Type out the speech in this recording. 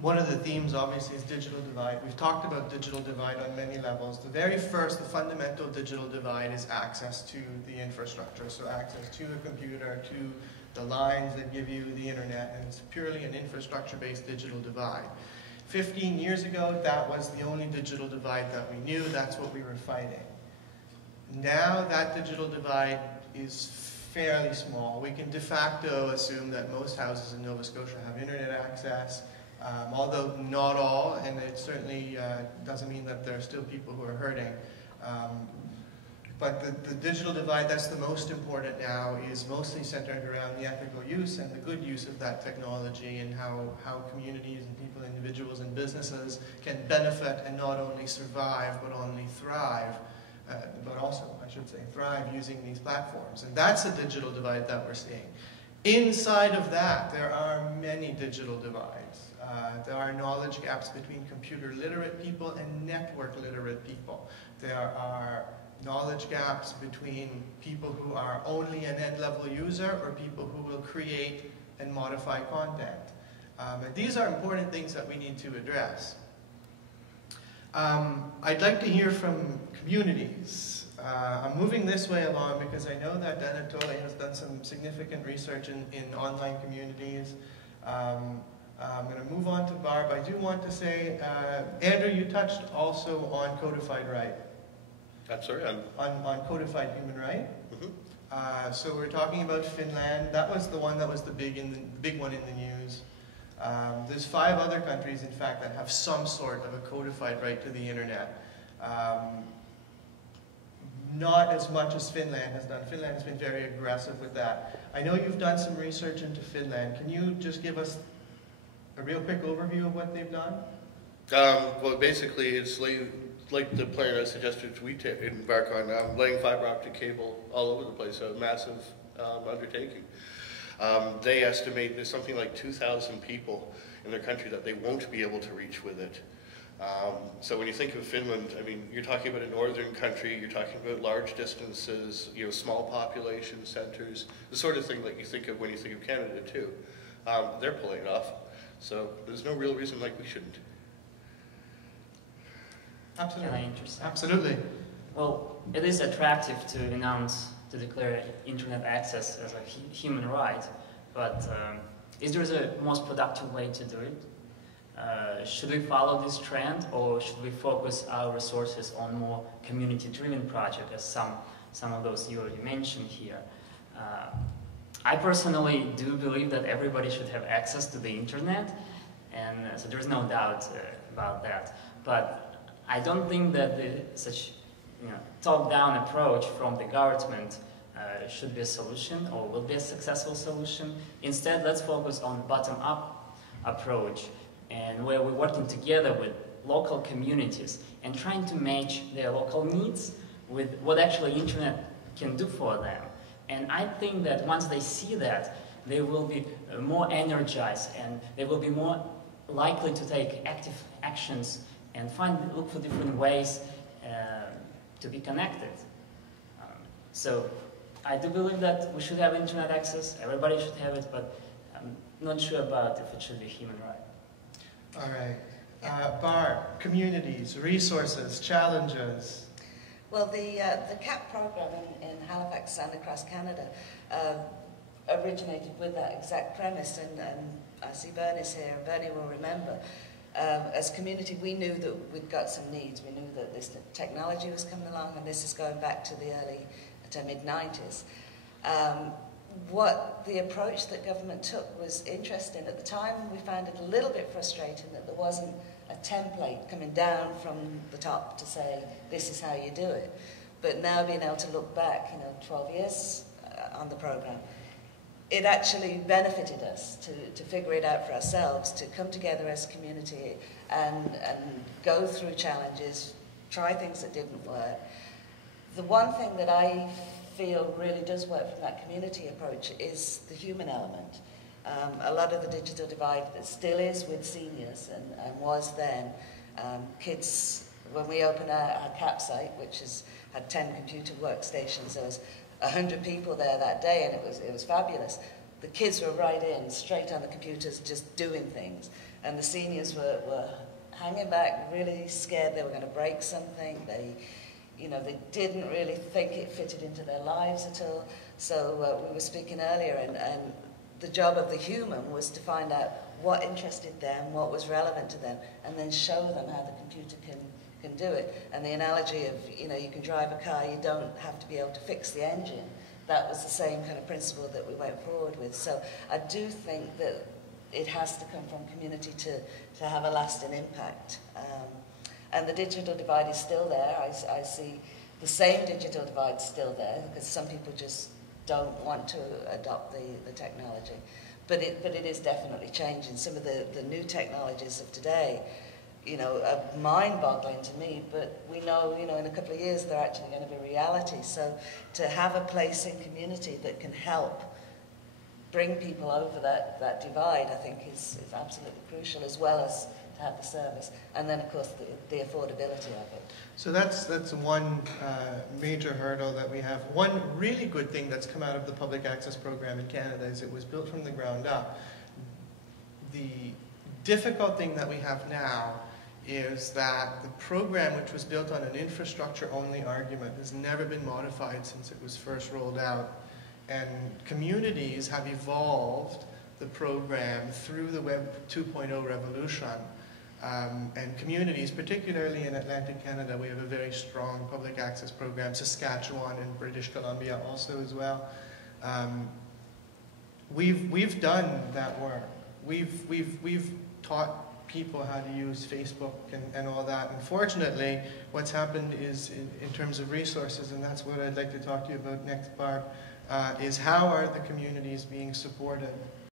one of the themes, obviously, is digital divide. We've talked about digital divide on many levels. The very first, the fundamental digital divide is access to the infrastructure. So access to a computer, to the lines that give you the internet, and it's purely an infrastructure-based digital divide. 15 years ago, that was the only digital divide that we knew. That's what we were fighting. Now that digital divide is fairly small. We can de facto assume that most houses in Nova Scotia have internet access, although not all, and it certainly doesn't mean that there are still people who are hurting. But the digital divide that's the most important now is mostly centered around the ethical use and the good use of that technology, and how communities and people, individuals and businesses can benefit and not only survive but only thrive, but also, I should say, thrive using these platforms. And that's the digital divide that we're seeing. Inside of that, there are many digital divides. There are knowledge gaps between computer literate people and network literate people. There are knowledge gaps between people who are only an end-level user or people who will create and modify content. And these are important things that we need to address. I'd like to hear from communities. I'm moving this way along because I know that Anatoly has done some significant research in online communities. I'm going to move on to Barb. I do want to say, Andrew, you touched also on codified right. I'm sorry? On codified human right. Mm-hmm. So we're talking about Finland. That was the one that was the big one in the news. There's 5 other countries, in fact, that have some sort of a codified right to the internet. Not as much as Finland has done. Finland has been very aggressive with that. I know you've done some research into Finland. Can you just give us a real quick overview of what they've done? Well, basically, it's like the plan I suggested we embark on, laying fiber optic cable all over the place, a massive undertaking. They estimate there's something like 2,000 people in their country that they won't be able to reach with it. So when you think of Finland, I mean, you're talking about a northern country, you're talking about large distances, small population centers, the sort of thing that you think of when you think of Canada too. They're pulling it off, so there's no real reason like we shouldn't. Absolutely. Interesting. Absolutely. Well, it is attractive to declare internet access as a human right, but is there a most productive way to do it? Should we follow this trend, or should we focus our resources on more community-driven projects, as some of those you already mentioned here? I personally do believe that everybody should have access to the internet, and so there's no doubt about that. But I don't think that such top-down approach from the government should be a solution or will be a successful solution. Instead, let's focus on bottom-up approach, and where we're working together with local communities and trying to match their local needs with what actually internet can do for them. And I think that once they see that, they will be more energized and they will be more likely to take active actions and look for different ways to be connected. So I do believe that we should have internet access, everybody should have it, but I'm not sure about if it should be human right. All right. Barb, communities, resources, challenges. Well, the CAP program in Halifax and across Canada originated with that exact premise, and I see Bernie's here, and Bernie will remember. As a community, we knew that we'd got some needs. We knew that this technology was coming along, and this is going back to the early to mid-90s. What the approach that government took was interesting. At the time, we found it a little bit frustrating that there wasn't a template coming down from the top to say, this is how you do it. But now being able to look back, 12 years on the program, it actually benefited us to figure it out for ourselves, to come together as a community and go through challenges, try things that didn't work. The one thing that I feel really does work from that community approach is the human element. A lot of the digital divide that still is with seniors and was then. Kids, when we opened our CAP site, which had 10 computer workstations, there was 100 people there that day, and it was fabulous. The kids were right in, straight on the computers, just doing things. and the seniors were hanging back, really scared they were going to break something. They didn't really think it fitted into their lives at all. So we were speaking earlier, and the job of the human was to find out what interested them, what was relevant to them, and then show them how the computer can do it. And the analogy of, you can drive a car, you don't have to be able to fix the engine. That was the same kind of principle that we went forward with. So I do think that it has to come from community to have a lasting impact. And the digital divide is still there. I see the same digital divide still there, because some people just don't want to adopt the technology. But it is definitely changing. Some of the new technologies of today, are mind-boggling to me, but we know, in a couple of years they're actually going to be reality. So to have a place in community that can help bring people over that divide, I think is absolutely crucial, as well as to have the service. And then, of course, the affordability of it. So that's one major hurdle that we have. One really good thing that's come out of the public access program in Canada is it was built from the ground up. The difficult thing that we have now is that the program, which was built on an infrastructure-only argument, has never been modified since it was first rolled out. And communities have evolved the program through the Web 2.0 revolution. And communities, particularly in Atlantic Canada, we have a very strong public access program. Saskatchewan and British Columbia also as well. We've done that work. We've taught people how to use Facebook and all that. Unfortunately, what's happened is, in terms of resources, and that's what I'd like to talk to you about next, Barb, is how are the communities being supported